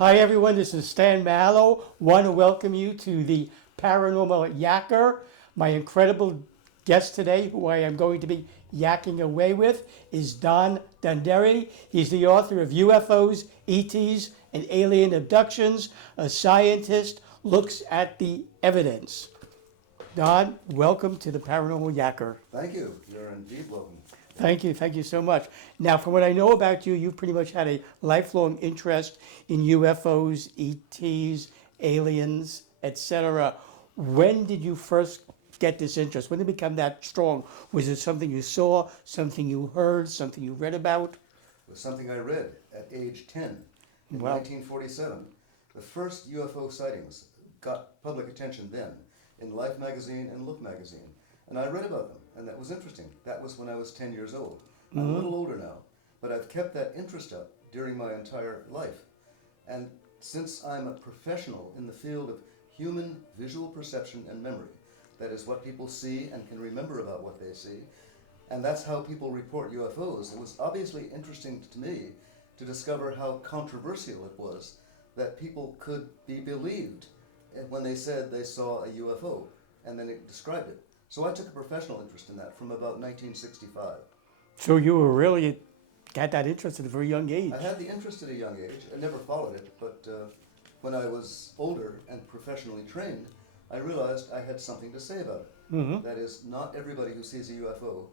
Hi everyone, this is Stan Mallow. Want to welcome you to the Paranormal Yacker. My incredible guest today, who I am going to be yakking away with, is Donderi. He's the author of UFOs, ETs, and Alien Abductions. A scientist looks at the evidence. Don, welcome to the Paranormal Yacker. Thank you. You're indeed welcome. Thank you so much. Now, from what I know about you, you've pretty much had a lifelong interest in UFOs, ETs, aliens, etc. When did you first get this interest? When did it become that strong? Was it something you saw, something you heard, something you read about? It was something I read at age 10 in Wow. 1947. The first UFO sightings got public attention then in Life magazine and Look magazine. And I read about them, and that was interesting. That was when I was 10 years old. I'm a little older now, but I've kept that interest up during my entire life. And since I'm a professional in the field of human visual perception and memory, that is what people see and can remember about what they see, and that's how people report UFOs, it was obviously interesting to me to discover how controversial it was that people could be believed when they said they saw a UFO, and then it described it. So I took a professional interest in that from about 1965. So you were really had that interest at a very young age. I had the interest at a young age. I never followed it, but when I was older and professionally trained, I realized I had something to say about it. That is, not everybody who sees a UFO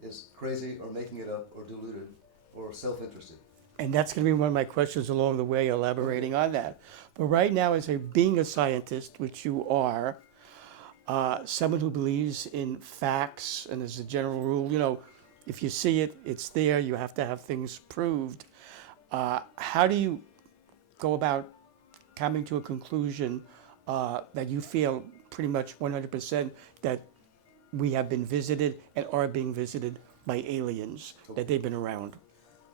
is crazy or making it up or deluded or self-interested. And that's going to be one of my questions along the way, elaborating on that. But right now, being a scientist, which you are, someone who believes in facts, and as a general rule, if you see it, it's there. You have to have things proved. How do you go about coming to a conclusion that you feel pretty much 100% that we have been visited and are being visited by aliens, that they've been around?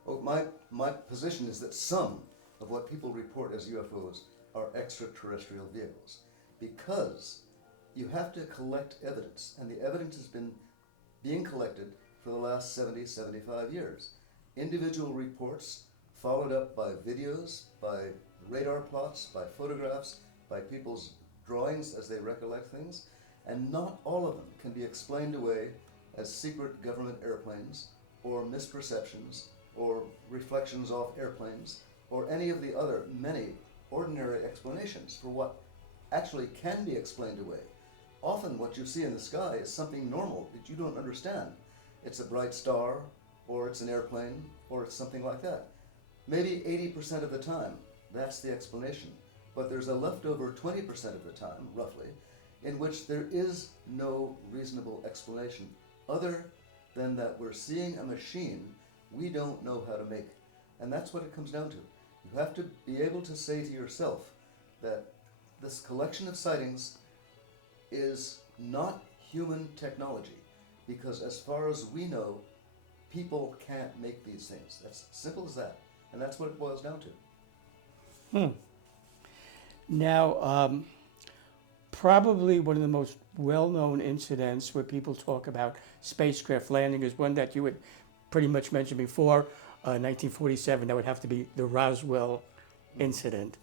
Well, my position is that some of what people report as UFOs are extraterrestrial vehicles, because you have to collect evidence, and the evidence has been being collected for the last 70, 75 years. Individual reports followed up by videos, by radar plots, by photographs, by people's drawings as they recollect things, and not all of them can be explained away as secret government airplanes or misperceptions or reflections off airplanes or any of the other many ordinary explanations for what actually can be explained away. Often what you see in the sky is something normal that you don't understand. It's a bright star, or it's an airplane, or it's something like that. Maybe 80% of the time, that's the explanation. But there's a leftover 20% of the time, roughly, in which there is no reasonable explanation other than that we're seeing a machine we don't know how to make. And that's what it comes down to. You have to be able to say to yourself that this collection of sightings is not human technology, because as far as we know, people can't make these things. That's simple as that, and that's what it boils down to. Now, probably one of the most well-known incidents where people talk about spacecraft landing is one that you had pretty much mentioned before, 1947. That would have to be the Roswell incident.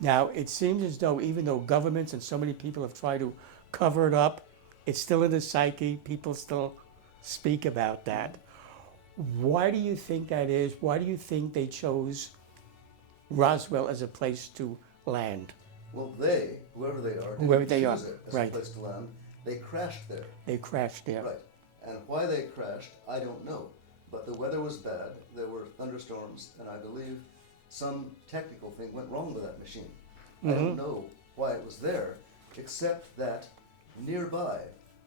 Now, it seems as though even though governments and so many people have tried to cover it up, it's still in the psyche. People still speak about that. Why do you think that is? Why do you think they chose Roswell as a place to land? Well, they, whoever they are, Whoever didn't they choose are, it as right. a place to land. They crashed there. They crashed there. Right. And why they crashed, I don't know. But the weather was bad. There were thunderstorms, and I believe some technical thing went wrong with that machine. I don't know why it was there, except that nearby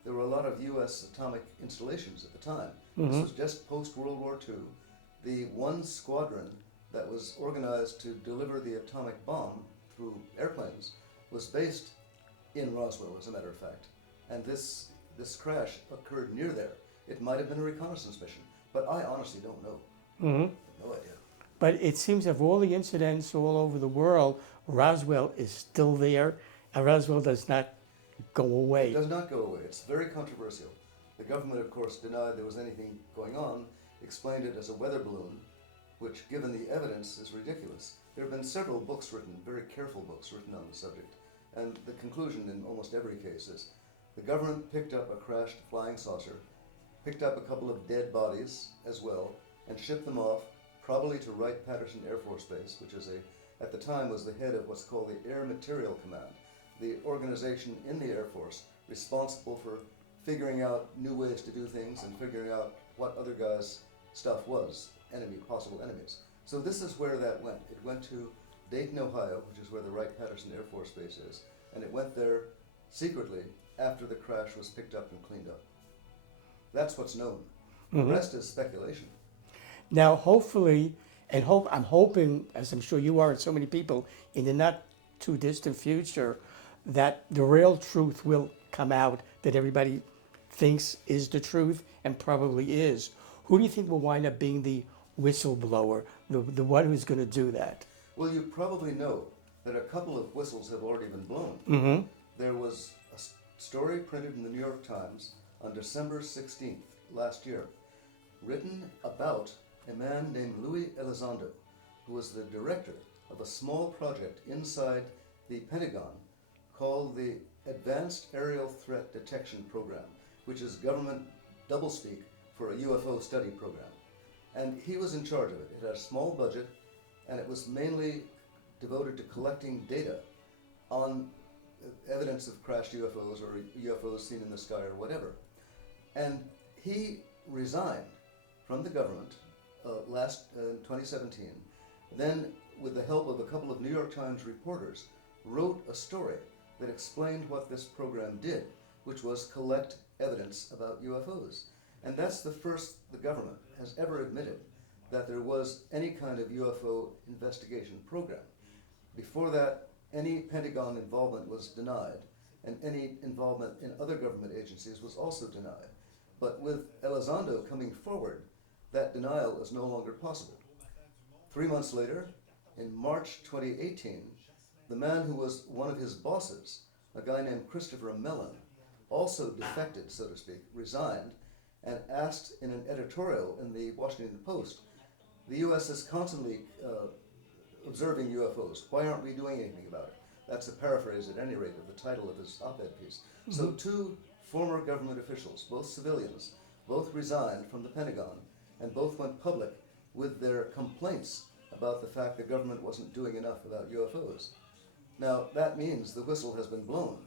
there were a lot of U.S. atomic installations at the time. This was just post-World War II. The one squadron that was organized to deliver the atomic bomb through airplanes was based in Roswell, as a matter of fact. And this crash occurred near there. It might have been a reconnaissance mission, but I honestly don't know. I have no idea. But it seems of all the incidents all over the world, Roswell is still there, and Roswell does not go away. It does not go away. It's very controversial. The government, of course, denied there was anything going on, explained it as a weather balloon, which, given the evidence, is ridiculous. There have been several books written, very careful books written on the subject, and the conclusion in almost every case is the government picked up a crashed flying saucer, picked up a couple of dead bodies as well, and shipped them off probably to Wright-Patterson Air Force Base, which is at the time was the head of what's called the Air Material Command, the organization in the Air Force responsible for figuring out new ways to do things and figuring out what other guys' stuff was, possible enemies. So this is where that went. It went to Dayton, Ohio, which is where the Wright-Patterson Air Force Base is, and it went there secretly after the crash was picked up and cleaned up. That's what's known. The rest is speculation. Now, hopefully, I'm hoping, as I'm sure you are and so many people, in the not too distant future, that the real truth will come out that everybody thinks is the truth and probably is. Who do you think will wind up being the whistleblower, the one who's going to do that? Well, you probably know that a couple of whistles have already been blown. Mm-hmm. There was a story printed in the New York Times on December 16th last year, written about a man named Louis Elizondo, who was the director of a small project inside the Pentagon called the Advanced Aerial Threat Detection Program, which is government doublespeak for a UFO study program. And he was in charge of it. It had a small budget, and it was mainly devoted to collecting data on evidence of crashed UFOs or UFOs seen in the sky or whatever. And he resigned from the government last 2017, then with the help of a couple of New York Times reporters, wrote a story that explained what this program did, which was collect evidence about UFOs. And that's the first the government has ever admitted that there was any kind of UFO investigation program. Before that, any Pentagon involvement was denied, and any involvement in other government agencies was also denied. But with Elizondo coming forward, that denial is no longer possible. 3 months later, in March 2018, the man who was one of his bosses, a guy named Christopher Mellon, also defected, so to speak, resigned, and asked in an editorial in the Washington Post, the U.S. is constantly observing UFOs. Why aren't we doing anything about it? That's a paraphrase, at any rate, of the title of his op-ed piece. Mm-hmm. So 2 former government officials, both civilians, both resigned from the Pentagon, and both went public with their complaints about the fact the government wasn't doing enough about UFOs. Now, that means the whistle has been blown.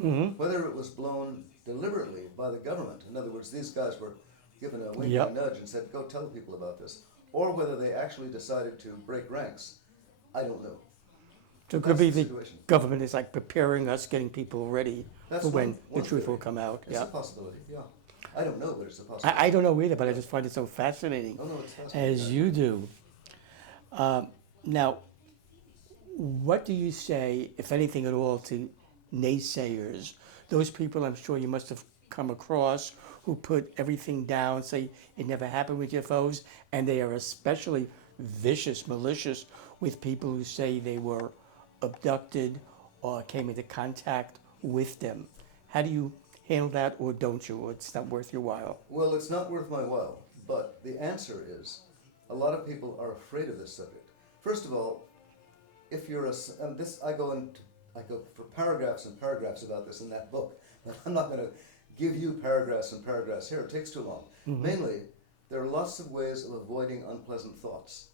Mm-hmm. Whether it was blown deliberately by the government, in other words, these guys were given a wink and a nudge and said, go tell people about this, or whether they actually decided to break ranks, I don't know. So it could be the government is like preparing us, getting people ready for when the truth will come out. It's a possibility, yeah. I don't know, but it's a possibility. I don't know either, but I just find it so fascinating, it's fascinating. As you do. Now, what do you say, if anything at all, to naysayers? Those people I'm sure you must have come across who put everything down, say it never happened with UFOs, and they are especially vicious, malicious with people who say they were abducted or came into contact with them. How do you handle that, or don't you, or it's not worth your while? Well, it's not worth my while, but the answer is a lot of people are afraid of this subject. First of all, if you're I go for paragraphs and paragraphs about this in that book, but I'm not going to give you paragraphs and paragraphs here. It takes too long. Mm-hmm. Mainly, there are lots of ways of avoiding unpleasant thoughts.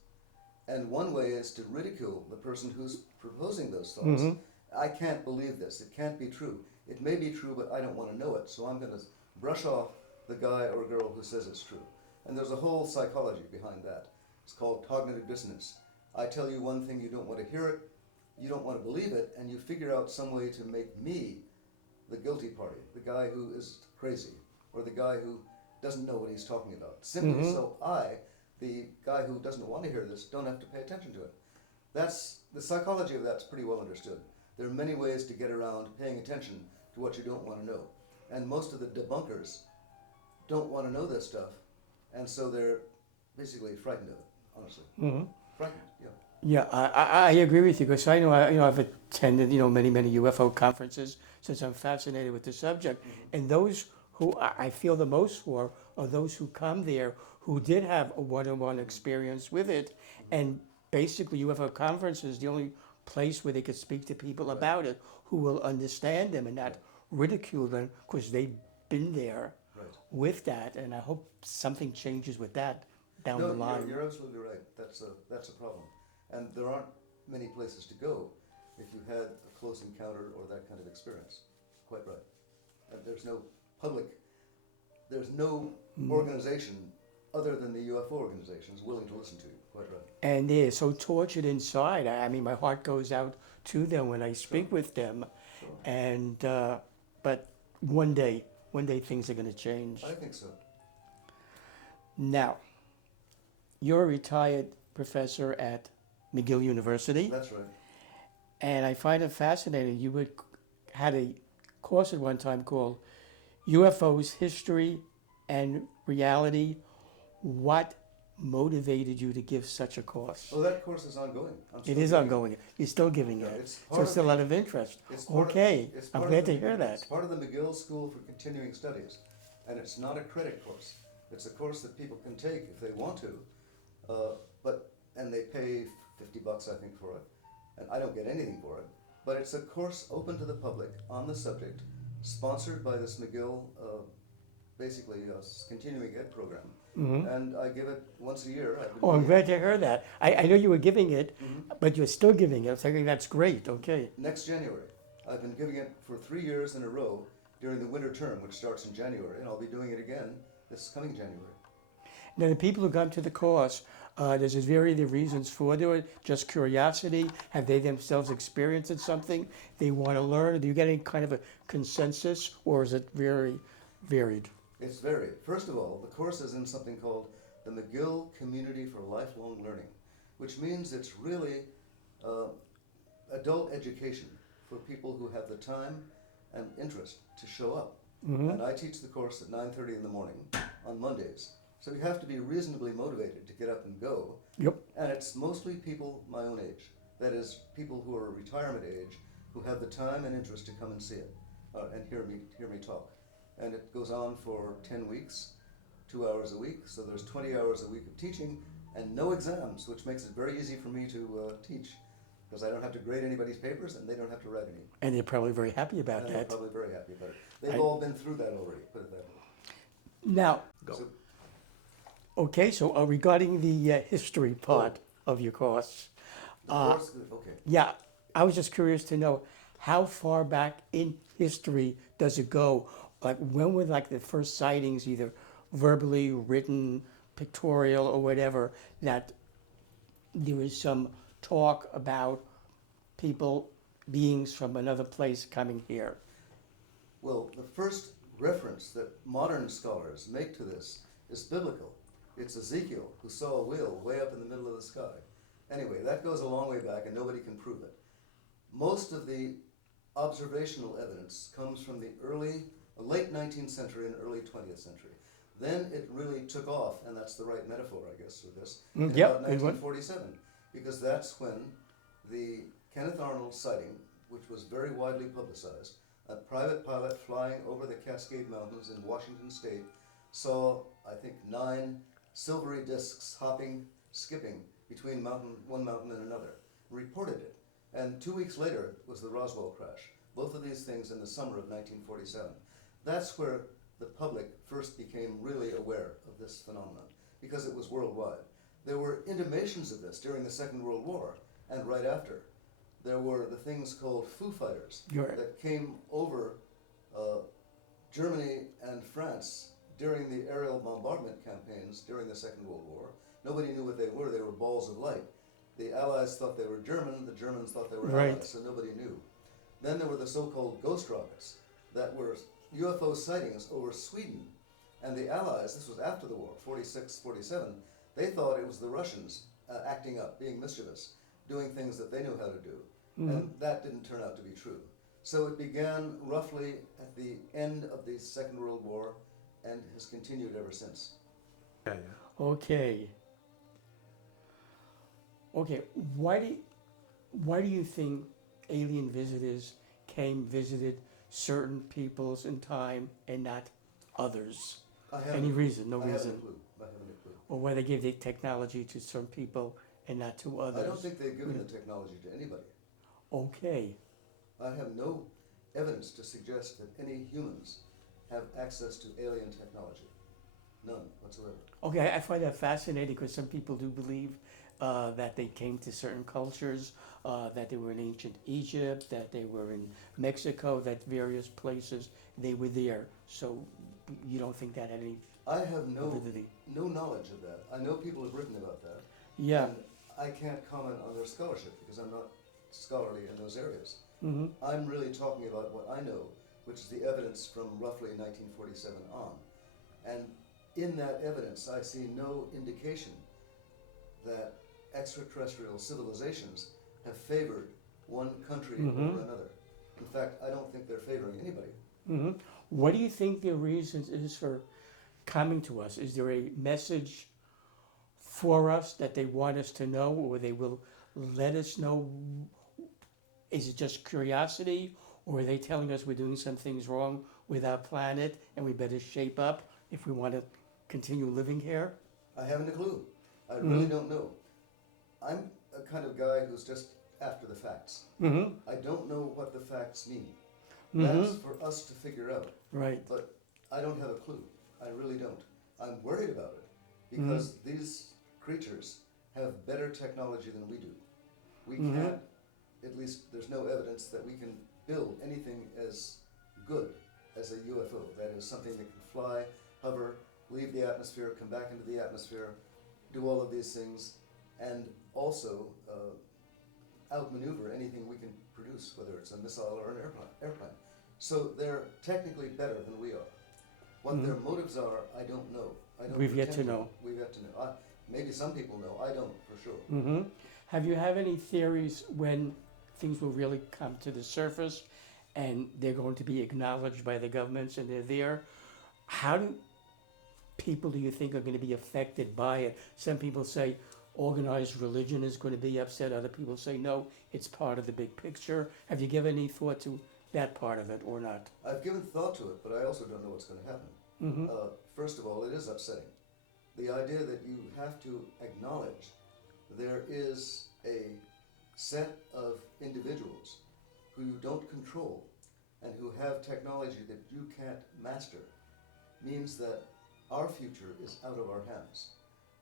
And one way is to ridicule the person who's proposing those thoughts. Mm-hmm. I can't believe this. It can't be true. It may be true, but I don't want to know it. So I'm going to brush off the guy or girl who says it's true. And there's a whole psychology behind that. It's called cognitive dissonance. I tell you one thing, you don't want to hear it, you don't want to believe it, and you figure out some way to make me the guilty party, the guy who is crazy, or the guy who doesn't know what he's talking about. Simply so I, the guy who doesn't want to hear this, don't have to pay attention to it. That's the psychology of that's pretty well understood. There are many ways to get around paying attention to what you don't want to know. And most of the debunkers don't want to know this stuff, and so they're basically frightened of it, honestly. Mm-hmm. Frightened, yeah. Yeah, I agree with you, because I know I've attended many UFO conferences since I'm fascinated with the subject, and those who I feel the most for are those who come there who did have a one-on-one experience with it, and basically UFO conference is the only place where they could speak to people Right. about it who will understand them and not ridicule them because they've been there Right. with that, and I hope something changes with that down No, the line. you're absolutely right. That's a problem. And there aren't many places to go if you had a close encounter or that kind of experience. Quite right. And there's no organization other than the UFO organizations willing to listen to you. Quite right. And they're so tortured inside. I mean, my heart goes out to them when I speak with them. Sure. And but one day things are going to change. I think so. Now, you're a retired professor at McGill University, That's right. and I find it fascinating. You had a course at one time called UFOs: History and Reality. What motivated you to give such a course? Well, that course is ongoing. It is ongoing. You're still giving Yeah, it. it's So part it's still a lot of interest. It's part of- Okay, it's I'm part glad of the- to hear that. It's part of the McGill School for Continuing Studies, and it's not a credit course. It's a course that people can take if they want to, and they pay $50, I think, for it, and I don't get anything for it. But it's a course open to the public on the subject, sponsored by this McGill, basically a continuing ed program, and I give it once a year. I've been Oh, I'm doing glad to hear that. I know you were giving it, Mhm. but you're still giving it. So I think that's great. Okay. Next January. I've been giving it for 3 years in a row during the winter term, which starts in January, and I'll be doing it again this coming January. Now, the people who come to the course, does it vary the reasons for doing it? Just curiosity? Have they themselves experienced something they want to learn? Do you get any kind of a consensus, or is it very varied? It's varied. First of all, the course is in something called the McGill Community for Lifelong Learning, which means it's really adult education for people who have the time and interest to show up. And I teach the course at 9:30 in the morning on Mondays. So you have to be reasonably motivated to get up and go. Yep. And it's mostly people my own age. That is, people who are retirement age who have the time and interest to come and see it and hear me talk. And it goes on for 10 weeks, 2 hours a week. So there's 20 hours a week of teaching and no exams, which makes it very easy for me to teach because I don't have to grade anybody's papers and they don't have to write any. And they're probably very happy about And they're that. probably very happy about it. They've all been through that already, put it that way. Now, So, okay, so regarding the history part of your course, the course, okay. yeah, I was just curious to know how far back in history does it go? Like, when were like the first sightings, either verbally, written, pictorial, or whatever, that there was some talk about people, beings from another place coming here? Well, the first reference that modern scholars make to this is biblical. It's Ezekiel who saw a wheel way up in the middle of the sky. Anyway, that goes a long way back and nobody can prove it. Most of the observational evidence comes from the late 19th century and early 20th century. Then it really took off, and that's the right metaphor, I guess, for this, in Yep, about it went- 1947, because that's when the Kenneth Arnold sighting, which was very widely publicized, a private pilot flying over the Cascade Mountains in Washington State saw, I think, 9 silvery discs skipping between one mountain and another, reported it. And 2 weeks later was the Roswell crash. Both of these things in the summer of 1947. That's where the public first became really aware of this phenomenon, because it was worldwide. There were intimations of this during the Second World War and right after. There were the things called Foo Fighters that came over Germany and France during the aerial bombardment campaigns during the Second World War. Nobody knew what they were. They were balls of light. The Allies thought they were German. The Germans thought they were Allies, so nobody knew. Then there were the so-called ghost rockets that were UFO sightings over Sweden. And the Allies, this was after the war, 46, 47, they thought it was the Russians acting up, being mischievous, doing things that they knew how to do. And that didn't turn out to be true. So it began roughly at the end of the Second World War and has continued ever since. Okay. Okay, why do you think alien visitors visited certain peoples in time and not others? I haven't Any reason? No I reason. haven't a clue. I haven't a clue. or why they give the technology to some people and not to I others. don't think they've given the technology to anybody. Okay. I have no evidence to suggest that any humans have access to alien technology. None whatsoever. Okay, I find that fascinating because some people do believe that they came to certain cultures, that they were in ancient Egypt, that they were in Mexico, that various places they were there. So you don't think that had any I have validity? no knowledge of that. I know people have written about that. Yeah. And I can't comment on their scholarship because I'm not scholarly in those areas. Mm-hmm. I'm really talking about what I know, which is the evidence from roughly 1947 on. And in that evidence, I see no indication that extraterrestrial civilizations have favored one country Mhm. over another. In fact, I don't think they're favoring anybody. Mm-hmm. What do you think the reason is for coming to us? Is there a message for us that they want us to know, or they will let us know? Is it just curiosity, or are they telling us we're doing some things wrong with our planet and we better shape up if we want to continue living here? I haven't a clue. I really Mhm. don't know. I'm a kind of guy who's just after the facts. Mm-hmm. I don't know what the facts mean. Mm-hmm. That's for us to figure out. Right. But I don't have a clue. I really don't. I'm worried about it because these creatures have better technology than we do. We Mhm. can't, at least there's no evidence that we can build anything as good as a UFO. That is something that can fly, hover, leave the atmosphere, come back into the atmosphere, do all of these things, and also outmaneuver anything we can produce, whether it's a missile or an airplane. So they're technically better than we are. What their motives are, I don't know. I don't We've yet pretend to know. We've yet to know. Maybe some people know. I don't, for sure. Mm-hmm. Have you have any theories when things will really come to the surface and they're going to be acknowledged by the governments and they're there? How do people do you think are going to be affected by it? Some people say organized religion is going to be upset. Other people say no, it's part of the big picture. Have you given any thought to that part of it or not? I've given thought to it, but I also don't know what's going to happen. Mm-hmm. First of all, it is upsetting. The idea that you have to acknowledge there is a set of individuals who you don't control and who have technology that you can't master means that our future is out of our hands.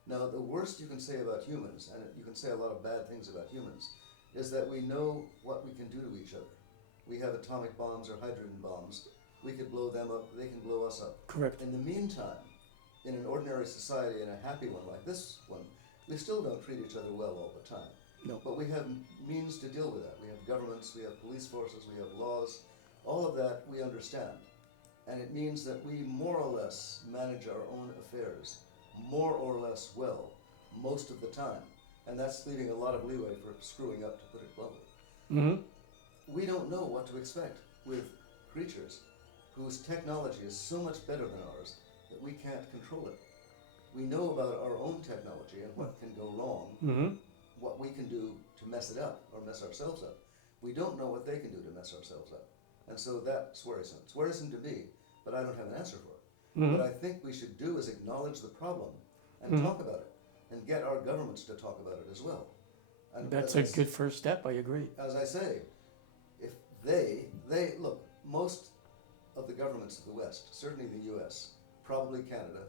Now, the worst you can say about humans, and you can say a lot of bad things about humans, is that we know what we can do to each other. We have atomic bombs or hydrogen bombs. We could blow them up, they can blow us up. Correct. In the meantime, in an ordinary society, in a happy one like this one, we still don't treat each other well all the time. No. But we have means to deal with that. We have governments, we have police forces, we have laws. All of that we understand. And it means that we more or less manage our own affairs more or less well most of the time. And that's leaving a lot of leeway for screwing up, to put it bluntly. Mm-hmm. We don't know what to expect with creatures whose technology is so much better than ours that we can't control it. We know about our own technology and what can go wrong, Mm-hmm. what we can do to mess it up or mess ourselves up. We don't know what they can do to mess ourselves up. And so that's worrisome. It's worrisome to me, but I don't have an answer for it. Mm-hmm. What I think we should do is acknowledge the problem and talk about it and get our governments to talk about it as well. And That's a good first step. I agree. as I say, if they look, most of the governments of the West, certainly the US, probably Canada,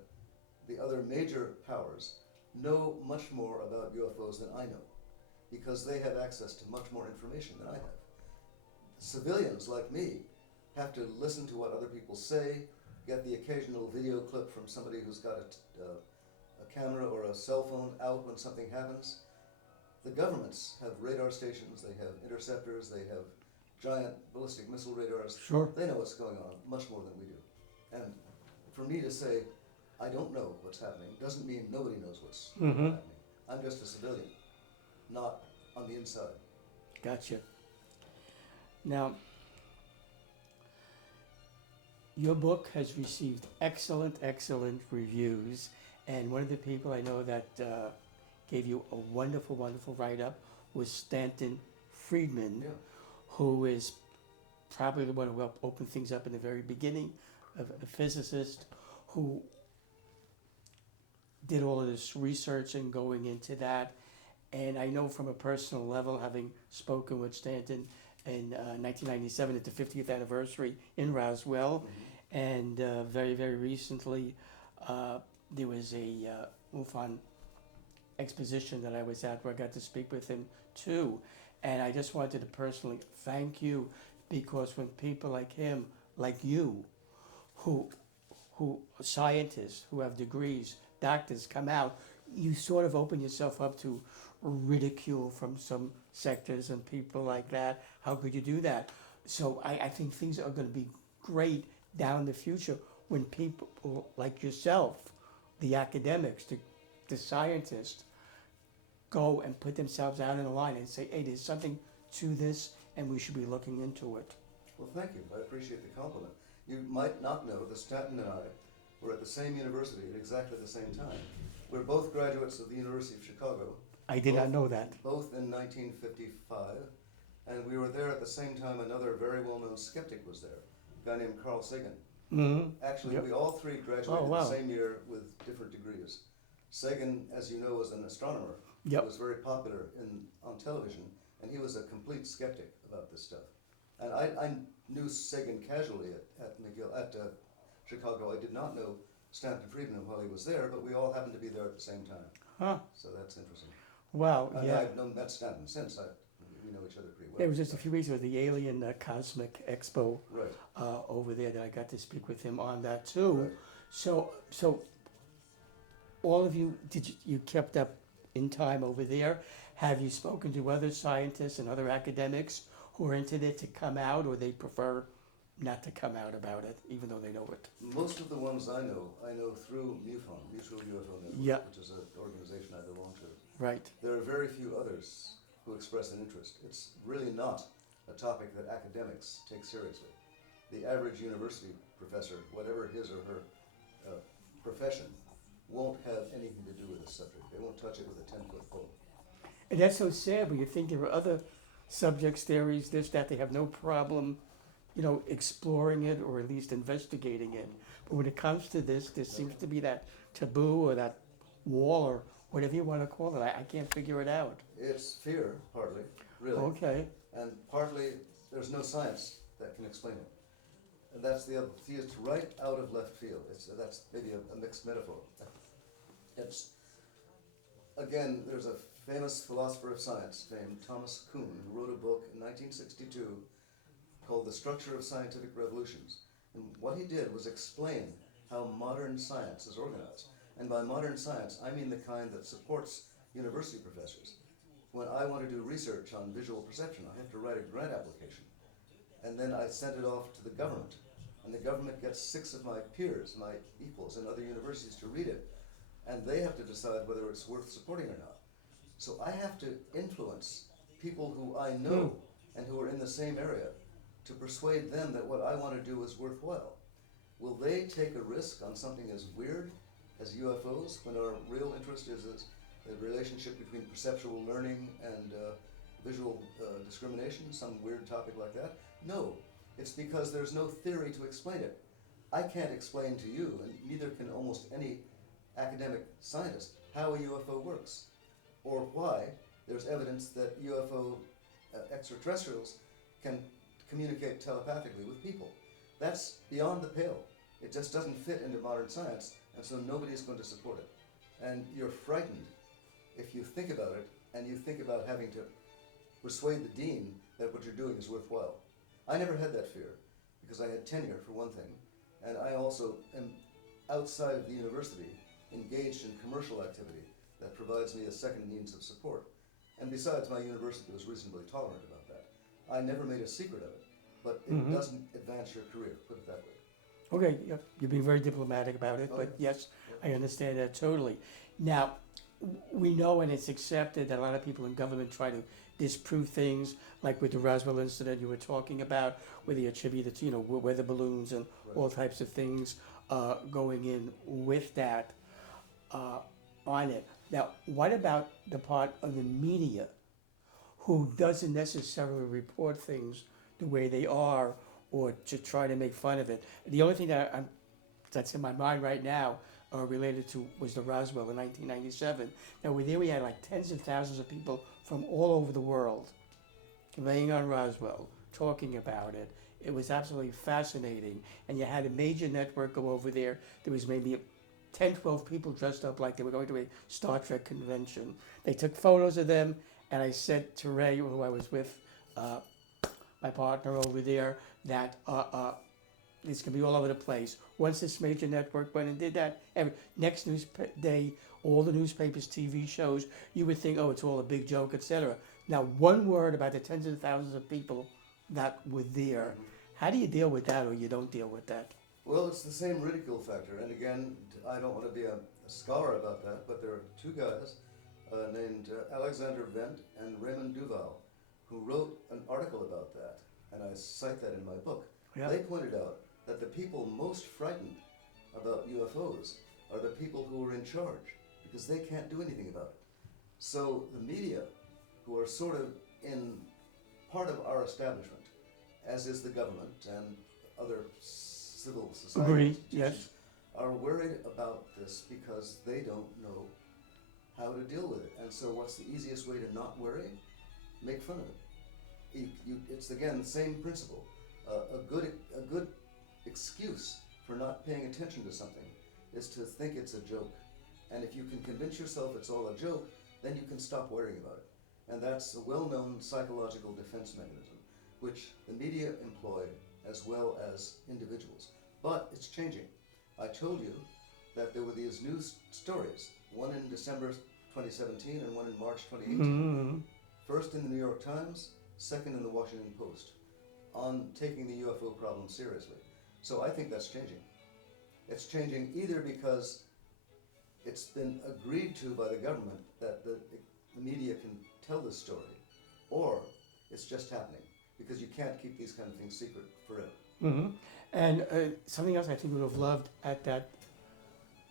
the other major powers, know much more about UFOs than I know, because they have access to much more information than I have. Civilians like me have to listen to what other people say, get the occasional video clip from somebody who's got a camera or a cell phone out when something happens. The governments have radar stations, they have interceptors, they have giant ballistic missile radars. Sure. They know what's going on much more than we do. And for me to say, I don't know what's happening, doesn't mean nobody knows what's happening. I'm just a civilian, not on the inside. Gotcha. Now, your book has received excellent, excellent reviews, and one of the people I know that gave you a wonderful, wonderful write-up was Stanton Friedman, Yeah. who is probably the one who helped open things up in the very beginning, of a physicist who did all of this research and going into that. And I know from a personal level, having spoken with Stanton in 1997 at the 50th anniversary in Roswell, and very, very recently, there was a MUFON exposition that I was at where I got to speak with him too. And I just wanted to personally thank you, because when people like him, like you, who scientists who have degrees, doctors come out, you sort of open yourself up to ridicule from some sectors and people like that. How could you do that? So I think things are going to be great down in the future when people like yourself, the academics, the scientists, go and put themselves out in the line and say, hey, there's something to this and we should be looking into it. Well, thank you. I appreciate the compliment. You might not know that Stanton and I were at the same university at exactly the same time. We're both graduates of the University of Chicago. I did not know that. Both in 1955, and we were there at the same time another very well-known skeptic was there, a guy named Carl Sagan. Mm-hmm. Actually, Yep. we all three graduated Oh, wow. the same year with different degrees. Sagan, as you know, was an astronomer. Yep. He was very popular on television, and he was a complete skeptic about this stuff. And I knew Sagan casually at McGill, at Chicago. I did not know Stanton Friedman while he was there, but we all happened to be there at the same time. Huh. So that's interesting. Wow. And Yeah. I've met Stanton since. We know each other pretty well. It was just a few weeks ago, the Alien Cosmic Expo Right. over there, that I got to speak with him on that too. Right. So all of you, you kept up in time over there? Have you spoken to other scientists and other academics who are into it to come out, or they prefer not to come out about it, even though they know it? Most of the ones I know through MUFON, Mutual UFO Network, Yeah. which is an organization I belong to. Right. There are very few others who express an interest. It's really not a topic that academics take seriously. The average university professor, whatever his or her profession, won't have anything to do with this subject. They won't touch it with a 10-foot pole. And that's so sad when you think there are other subjects, theories, this, that, they have no problem, exploring it or at least investigating it. But when it comes to this, there seems to be that taboo or that wall or whatever you want to call it. I can't figure it out. It's fear, partly, really. Okay. And partly, there's no science that can explain it. And that's the other, see, it's right out of left field. That's maybe a mixed metaphor. It's, again, there's a famous philosopher of science named Thomas Kuhn who wrote a book in 1962 called The Structure of Scientific Revolutions. And what he did was explain how modern science is organized. And by modern science, I mean the kind that supports university professors. When I want to do research on visual perception, I have to write a grant application. And then I send it off to the government. And the government gets 6 of my peers, my equals in other universities, to read it. And they have to decide whether it's worth supporting or not. So I have to influence people who I know and who are in the same area to persuade them that what I want to do is worthwhile. Will they take a risk on something as weird as UFOs when our real interest is the relationship between perceptual learning and visual discrimination, some weird topic like that? No, it's because there's no theory to explain it. I can't explain to you, and neither can almost any academic scientist, how a UFO works, or why there's evidence that UFO extraterrestrials can communicate telepathically with people. That's beyond the pale. It just doesn't fit into modern science, and so nobody's going to support it. And you're frightened if you think about it, and you think about having to persuade the dean that what you're doing is worthwhile. I never had that fear, because I had tenure, for one thing, and I also am, outside of the university, engaged in commercial activity that provides me a second means of support. And besides, my university was reasonably tolerant about that. I never made a secret of it, but it doesn't advance your career, put it that way. Okay, you're being very diplomatic about it, but yes, I understand that totally. Now, we know and it's accepted that a lot of people in government try to disprove things, like with the Roswell incident you were talking about, where they attribute it to, weather balloons and all types of things going in with that on it. Now, what about the part of the media who doesn't necessarily report things the way they are, or to try to make fun of it? The only thing that's in my mind right now related to was the Roswell in 1997. Now, there we had like tens of thousands of people from all over the world laying on Roswell, talking about it. It was absolutely fascinating. And you had a major network go over there. There was maybe 10, 12 people dressed up like they were going to a Star Trek convention. They took photos of them, and I said to Ray, who I was with, my partner over there, that this can be all over the place. Once this major network went and did that, next day, all the newspapers, TV shows, you would think, oh, it's all a big joke, etc. Now, one word about the tens of thousands of people that were there. How do you deal with that, or you don't deal with that? Well, it's the same ridicule factor. And again, I don't want to be a scholar about that, but there are two guys named Alexander Wendt and Raymond Duval who wrote an article about that, and I cite that in my book. Yeah. They pointed out that the people most frightened about UFOs are the people who are in charge, because they can't do anything about it. So the media, who are sort of in part of our establishment, as is the government and other civil society Agree, institutions, yes. are worried about this because they don't know how to deal with it. And so what's the easiest way to not worry? Make fun of it. It's again the same principle. A good excuse for not paying attention to something is to think it's a joke. And if you can convince yourself it's all a joke, then you can stop worrying about it. And that's a well-known psychological defense mechanism, which the media employ as well as individuals. But it's changing. I told you that there were these news stories, one in December 2017 and one in March 2018. Mm-hmm. First in the New York Times, second in the Washington Post, on taking the UFO problem seriously. So I think that's changing. It's changing either because it's been agreed to by the government that the media can tell this story, or it's just happening, because you can't keep these kind of things secret forever. Mm-hmm. And something else I think we would have loved at that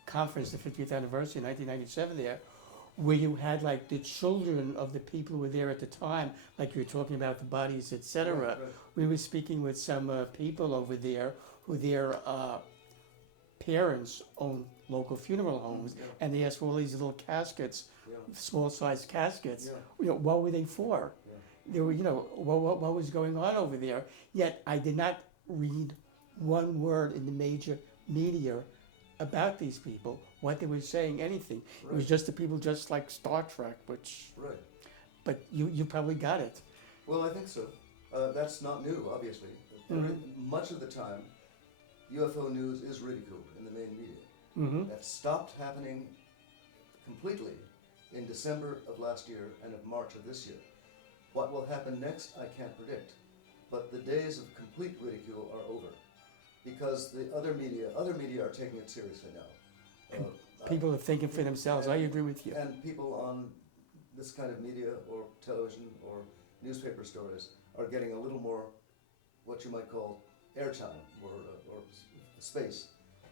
conference, the 50th anniversary in 1997 there, where you had like the children of the people who were there at the time, like you were talking about the bodies, etc. Right. We were speaking with some people over there who their parents owned local funeral homes, Yeah. and they asked for all these little caskets, Yeah. small-sized caskets. Yeah. You know, what were they for? Yeah. They were, what was going on over there? Yet I did not read one word in the major media about these people, what they were saying, anything. It was Right. just the people just like Star Trek, which, Right. but you probably got it. Well, I think so. That's not new, obviously. Much of the time, UFO news is ridiculed in the main media. Mm-hmm. That stopped happening completely in December of last year and of March of this year. What will happen next, I can't predict. But the days of complete ridicule are over, because the other media are taking it seriously now. People are thinking for themselves. I agree with you. And people on this kind of media or television or newspaper stories are getting a little more, what you might call airtime or space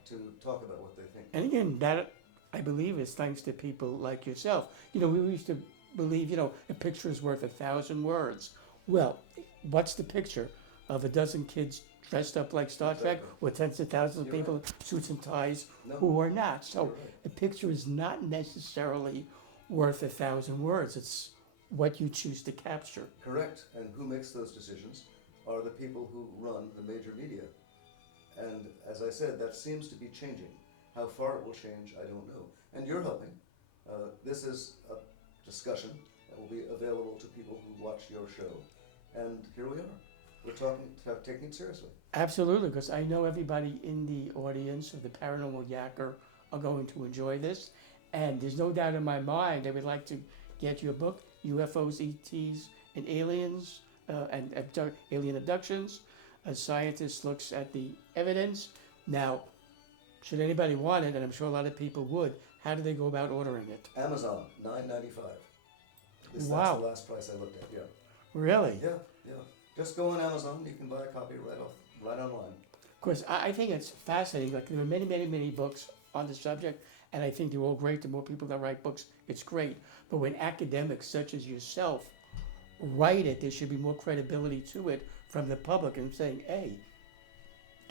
to talk about what they think. And again, that I believe is thanks to people like yourself. We used to believe, a picture is worth 1,000 words. Well, what's the picture of a dozen kids dressed up like Star Trek, Exactly. or tens of thousands of You're people right. in suits and ties No. who are not? So You're right. a picture is not necessarily worth 1,000 words. It's what you choose to capture. Correct. And who makes those decisions are the people who run the major media. And as I said, that seems to be changing. How far it will change, I don't know. And you're helping. This is a discussion that will be available to people who watch your show. And here we are. We're taking it seriously. Absolutely, because I know everybody in the audience of the Paranormal Yacker are going to enjoy this. And there's no doubt in my mind they would like to get your book, UFOs, ETs, and Aliens, Alien Abductions. A scientist looks at the evidence. Now, should anybody want it, and I'm sure a lot of people would, how do they go about ordering it? Amazon, $9.95. That's Wow. the last price I looked at, yeah. Really? Yeah. Just go on Amazon, you can buy a copy right online. Of course, I think it's fascinating. Like, there are many, many, many books on the subject, and I think they're all great. The more people that write books, it's great. But when academics such as yourself write it, there should be more credibility to it from the public and saying, hey,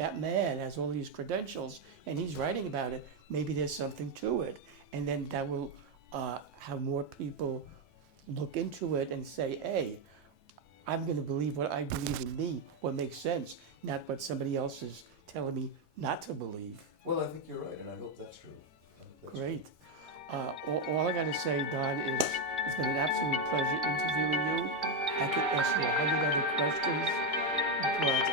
that man has all these credentials and he's writing about it. Maybe there's something to it. And then that will have more people look into it and say, hey, I'm going to believe what I believe in me, what makes sense, not what somebody else is telling me not to believe. Well, I think you're right, and I hope that's true. I hope that's Great. All I got to say, Don, is it's been an absolute pleasure interviewing you. I could ask you 100 other questions, but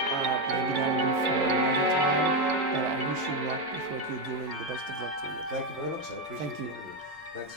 maybe that'll be for another time. But I wish you luck with what you're doing. The best of luck to you. Thank you very much. I appreciate Thank you. the interview. Thanks.